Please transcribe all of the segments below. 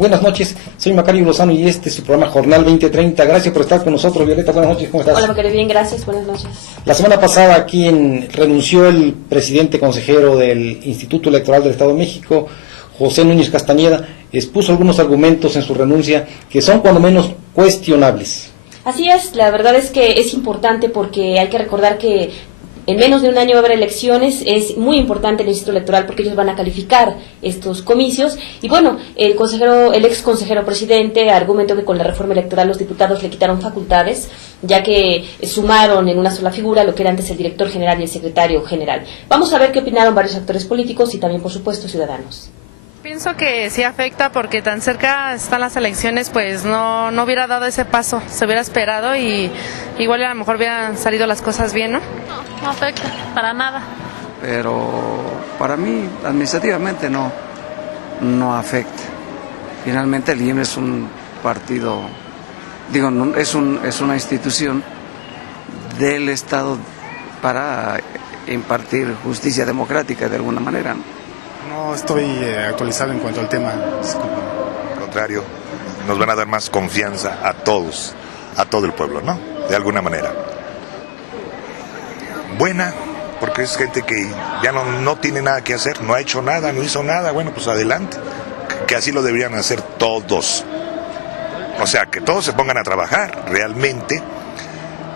Buenas noches, soy Macario Lozano y este es su programa Jornal 2030. Gracias por estar con nosotros, Violeta. Buenas noches, ¿cómo estás? Hola, Macario, bien, gracias, buenas noches. La semana pasada aquí renunció el presidente consejero del Instituto Electoral del Estado de México, José Núñez Castañeda, expuso algunos argumentos en su renuncia que son cuando menos cuestionables. Así es, la verdad es que es importante porque hay que recordar que en menos de un año va a haber elecciones. Es muy importante el Instituto Electoral porque ellos van a calificar estos comicios. Y bueno, el ex consejero presidente argumentó que con la reforma electoral los diputados le quitaron facultades, ya que sumaron en una sola figura lo que era antes el director general y el secretario general. Vamos a ver qué opinaron varios actores políticos y también, por supuesto, ciudadanos. Pienso que sí afecta porque tan cerca están las elecciones, pues no hubiera dado ese paso, se hubiera esperado y igual a lo mejor hubieran salido las cosas bien, ¿no? No afecta, para nada. Pero para mí, administrativamente no afecta. Finalmente el IEM es un partido, es una institución del Estado para impartir justicia democrática de alguna manera, ¿no? No estoy actualizado en cuanto al tema, disculpen. Al contrario, nos van a dar más confianza a todos, a todo el pueblo, ¿no? De alguna manera. Buena, porque es gente que ya no tiene nada que hacer, no ha hecho nada, no hizo nada, bueno, pues adelante. Que así lo deberían hacer todos. O sea, que todos se pongan a trabajar realmente.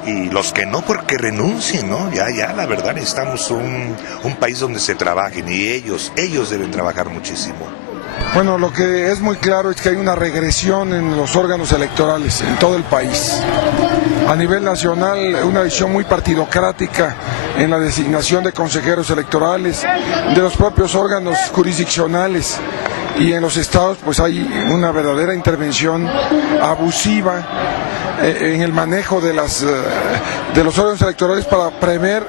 Y los que no, porque renuncien, ¿no? Ya, la verdad, necesitamos un país donde se trabajen y ellos deben trabajar muchísimo. Bueno, lo que es muy claro es que hay una regresión en los órganos electorales en todo el país. A nivel nacional, una decisión muy partidocrática en la designación de consejeros electorales, de los propios órganos jurisdiccionales. Y en los estados pues hay una verdadera intervención abusiva en el manejo de los órganos electorales para prever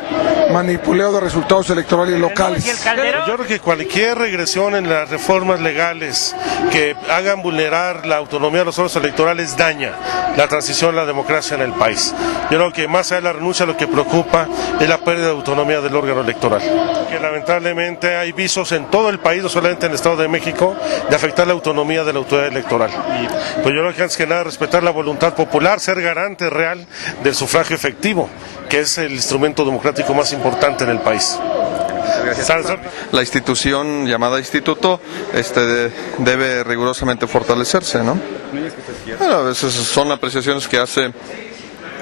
manipuleo de resultados electorales locales. Yo creo que cualquier regresión en las reformas legales que hagan vulnerar la autonomía de los órganos electorales daña la transición a la democracia en el país. Yo creo que más allá de la renuncia lo que preocupa es la pérdida de autonomía del órgano electoral. Que lamentablemente hay visos en todo el país, no solamente en el Estado de México, de afectar la autonomía de la autoridad electoral. Y pues yo creo que antes que nada respetar la voluntad popular, ser garante real del sufragio efectivo, que es el instrumento democrático más importante en el país. La institución llamada instituto debe rigurosamente fortalecerse, ¿no? Bueno, a veces son apreciaciones que hace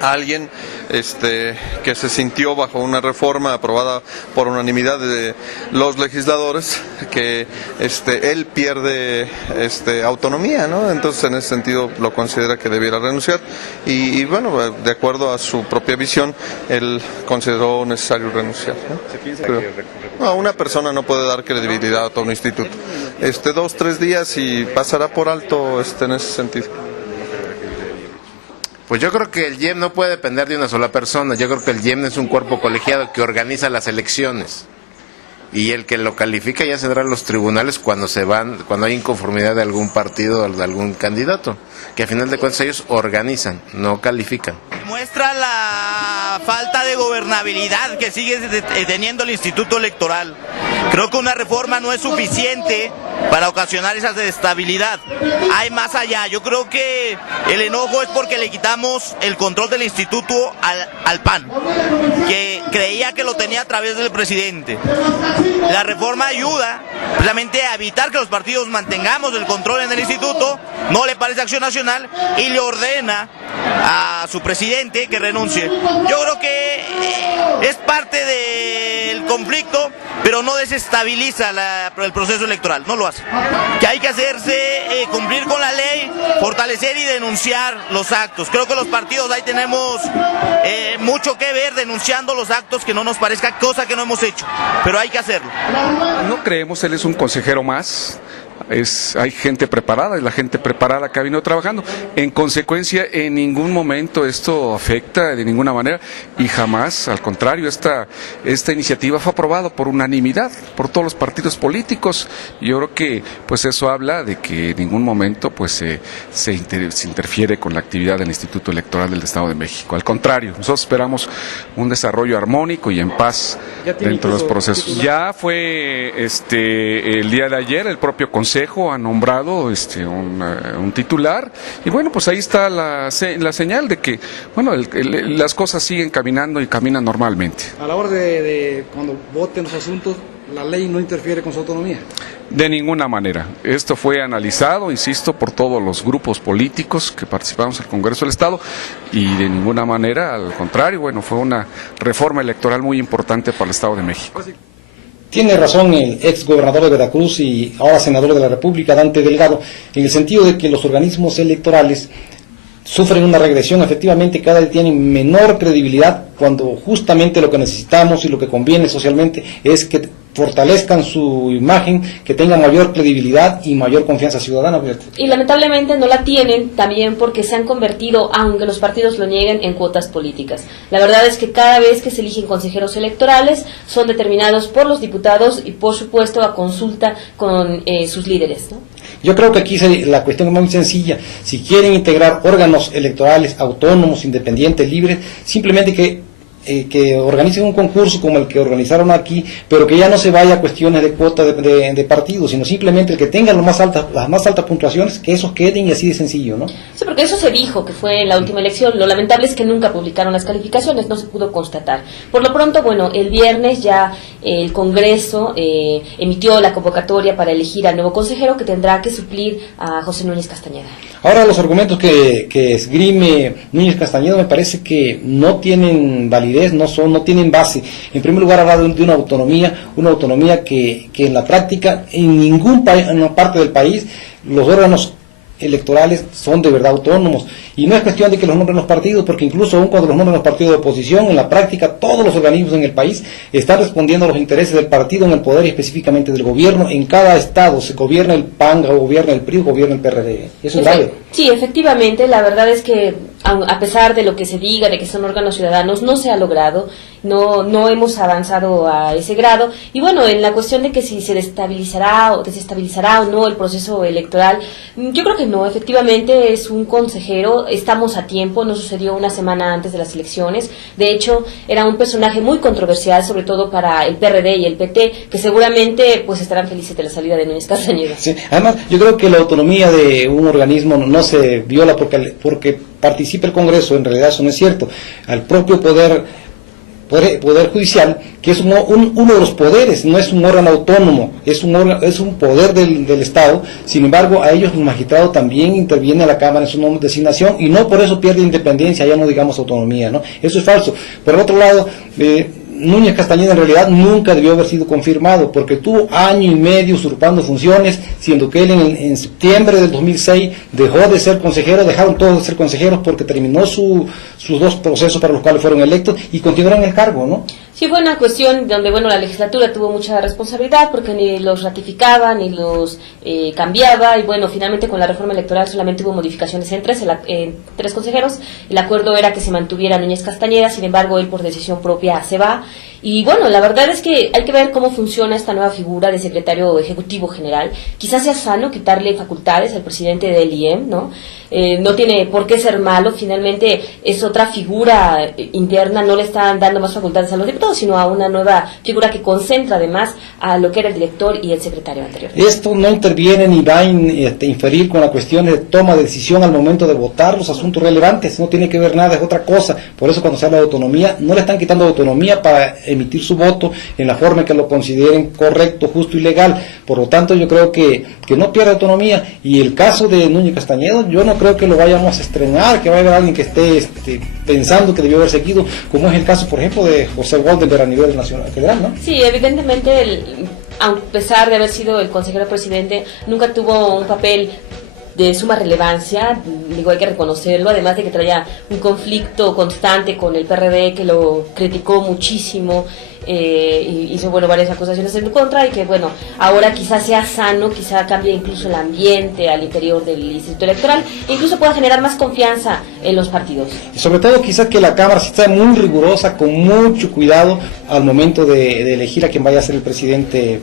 alguien que se sintió bajo una reforma aprobada por unanimidad de los legisladores, que él pierde autonomía, ¿no? Entonces en ese sentido lo considera que debiera renunciar y bueno, de acuerdo a su propia visión, él consideró necesario renunciar, ¿no? No, una persona no puede dar credibilidad a todo un instituto. 2, 3 días y pasará por alto en ese sentido. Pues yo creo que el IEM no puede depender de una sola persona. Yo creo que el IEM es un cuerpo colegiado que organiza las elecciones. Y el que lo califica ya serán los tribunales cuando hay inconformidad de algún partido o de algún candidato. Que a final de cuentas ellos organizan, no califican. Muestra la falta de gobernabilidad que sigue teniendo el Instituto Electoral. Creo que una reforma no es suficiente para ocasionar esa desestabilidad. Hay más allá. Yo creo que el enojo es porque le quitamos el control del instituto al PAN, que creía que lo tenía a través del presidente. La reforma ayuda precisamente a evitar que los partidos mantengamos el control en el instituto, no le parece Acción Nacional y le ordena a su presidente que renuncie. Yo creo que es parte del conflicto, pero no desestabiliza el proceso electoral, no lo hace. Que hay que hacerse cumplir con la ley, fortalecer y denunciar los actos. Creo que los partidos ahí tenemos mucho que ver denunciando los actos que no nos parezca, cosa que no hemos hecho, pero hay que hacerlo. No creemos, él es un consejero más. Hay gente preparada, es la gente preparada que ha venido trabajando. En consecuencia, en ningún momento esto afecta de ninguna manera y jamás, al contrario, esta iniciativa fue aprobada por unanimidad por todos los partidos políticos. Yo creo que pues eso habla de que en ningún momento pues se interfiere con la actividad del Instituto Electoral del Estado de México. Al contrario, nosotros esperamos un desarrollo armónico y en paz dentro de los procesos. Ya fue el día de ayer el propio Consejo consejo ha nombrado un titular, y bueno, pues ahí está la señal de que, bueno, las cosas siguen caminando y caminan normalmente. A la hora de cuando voten los asuntos, ¿la ley no interfiere con su autonomía? De ninguna manera. Esto fue analizado, insisto, por todos los grupos políticos que participamos en el Congreso del Estado, y de ninguna manera, al contrario, bueno, fue una reforma electoral muy importante para el Estado de México. Tiene razón el ex gobernador de Veracruz y ahora senador de la República, Dante Delgado, en el sentido de que los organismos electorales sufren una regresión. Efectivamente, cada vez tienen menor credibilidad, cuando justamente lo que necesitamos y lo que conviene socialmente es que fortalezcan su imagen, que tengan mayor credibilidad y mayor confianza ciudadana. Y lamentablemente no la tienen, también porque se han convertido, aunque los partidos lo nieguen, en cuotas políticas. La verdad es que cada vez que se eligen consejeros electorales son determinados por los diputados y por supuesto a consulta con sus líderes, ¿no? Yo creo que aquí la cuestión es muy sencilla. Si quieren integrar órganos electorales autónomos, independientes, libres, simplemente que organicen un concurso como el que organizaron aquí, pero que ya no se vaya a cuestiones de cuota de partidos, sino simplemente el que tenga las más altas puntuaciones, que esos queden, y así de sencillo, ¿no? Sí, porque eso se dijo que fue en la última elección. Lo lamentable es que nunca publicaron las calificaciones, no se pudo constatar. Por lo pronto, bueno, el viernes ya el Congreso emitió la convocatoria para elegir al nuevo consejero que tendrá que suplir a José Núñez Castañeda. Ahora, los argumentos que esgrime Núñez Castañeda me parece que no tienen validez, no tienen base. En primer lugar, habla de una autonomía que en la práctica, en ninguna parte del país, los órganos electorales son de verdad autónomos, y no es cuestión de que los nombren los partidos, porque incluso aún cuando los nombren los partidos de oposición, en la práctica todos los organismos en el país están respondiendo a los intereses del partido en el poder, y específicamente del gobierno. En cada estado se gobierna el PAN, o gobierna el PRI, o gobierna el PRD. Eso es grave. Sí, efectivamente, la verdad es que a pesar de lo que se diga, de que son órganos ciudadanos, no se ha logrado, no hemos avanzado a ese grado. Y bueno, en la cuestión de que si se desestabilizará o no el proceso electoral, yo creo que no, efectivamente es un consejero, estamos a tiempo, no sucedió una semana antes de las elecciones. De hecho, era un personaje muy controversial, sobre todo para el PRD y el PT, que seguramente pues estarán felices de la salida de Núñez Castañeda. Sí, además, yo creo que la autonomía de un organismo no se viola porque participa el Congreso. En realidad eso no es cierto. Al propio poder judicial, que es uno de los poderes, no es un órgano autónomo, es un poder del Estado. Sin embargo, a ellos los magistrados también interviene a la Cámara en su designación, y no por eso pierde independencia, ya no digamos autonomía, ¿no? Eso es falso. Por el otro lado, Núñez Castañeda en realidad nunca debió haber sido confirmado, porque tuvo año y medio usurpando funciones, siendo que él en septiembre del 2006 dejó de ser consejero, dejaron todos de ser consejeros porque terminó sus dos procesos para los cuales fueron electos, y continuaron en el cargo, ¿no? Sí, fue una cuestión donde, bueno, la legislatura tuvo mucha responsabilidad, porque ni los ratificaba, ni los cambiaba, y bueno, finalmente con la reforma electoral solamente hubo modificaciones en tres consejeros. El acuerdo era que se mantuviera Núñez Castañeda, sin embargo, él por decisión propia se va. Y bueno, la verdad es que hay que ver cómo funciona esta nueva figura de secretario ejecutivo general. Quizás sea sano quitarle facultades al presidente del IEM, ¿no? No tiene por qué ser malo, finalmente es otra figura interna, no le están dando más facultades a los diputados, sino a una nueva figura que concentra además a lo que era el director y el secretario anterior. Esto no interviene ni va a inferir con la cuestión de toma de decisión al momento de votar los asuntos relevantes, no tiene que ver nada, es otra cosa. Por eso cuando se habla de autonomía, no le están quitando autonomía para emitir su voto en la forma en que lo consideren correcto, justo y legal. Por lo tanto, yo creo que no pierde autonomía. Y el caso de Núñez Castañeda, yo no creo que lo vayamos a estrenar, que vaya a haber alguien que esté pensando que debió haber seguido, como es el caso, por ejemplo, de José Goldenberg a nivel nacional, federal, ¿no? Sí, evidentemente, a pesar de haber sido el consejero presidente, nunca tuvo un papel de suma relevancia, digo, hay que reconocerlo, además de que traía un conflicto constante con el PRD, que lo criticó muchísimo, hizo varias acusaciones en contra, y que ahora quizás sea sano, quizás cambie incluso el ambiente al interior del Instituto Electoral, e incluso pueda generar más confianza en los partidos. Y sobre todo quizás que la Cámara sea muy rigurosa, con mucho cuidado al momento de elegir a quien vaya a ser el presidente